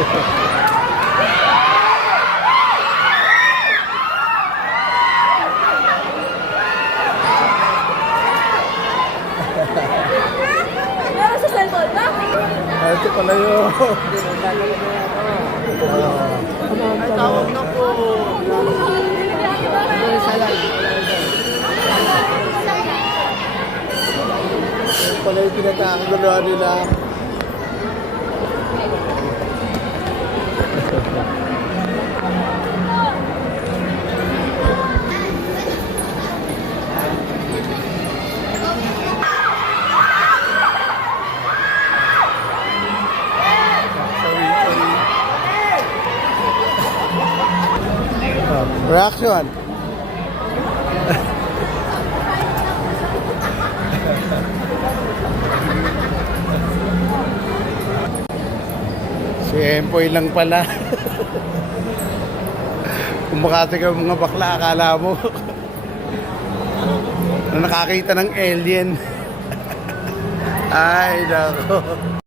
Meron sa cellphone na? Ito pala yun. Ay, tawag na po. Ito pala yung pinagkakaguluhan nila. Reaction. Si Empoy lang pala. Kumakati ka mga bakla, akala mo na nakakita ng alien. Ay, nako.